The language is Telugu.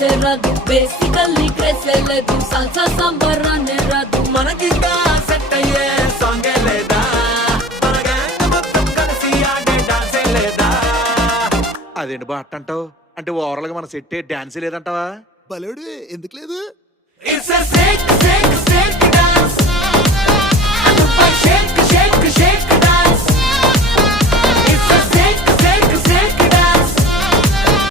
డాన్సే రాదు, బేసికల్లీ క్రేసే లేదు, సాల్సా సాంబార్ అనే రాదు. మనకింకా సెట్ అయ్యే సాంగే లేదా, మన గ్యాంగ్ మొత్తం కలిసి ఆడే డాన్సే లేదా. అదేంటి బా అంటావు? అంటే ఓవరాల్ గా మన సెట్ డాన్స్ లేదంటావా? బలేడు ఎందుకు లేదు? It's a shake, shake, shake dance. And the shake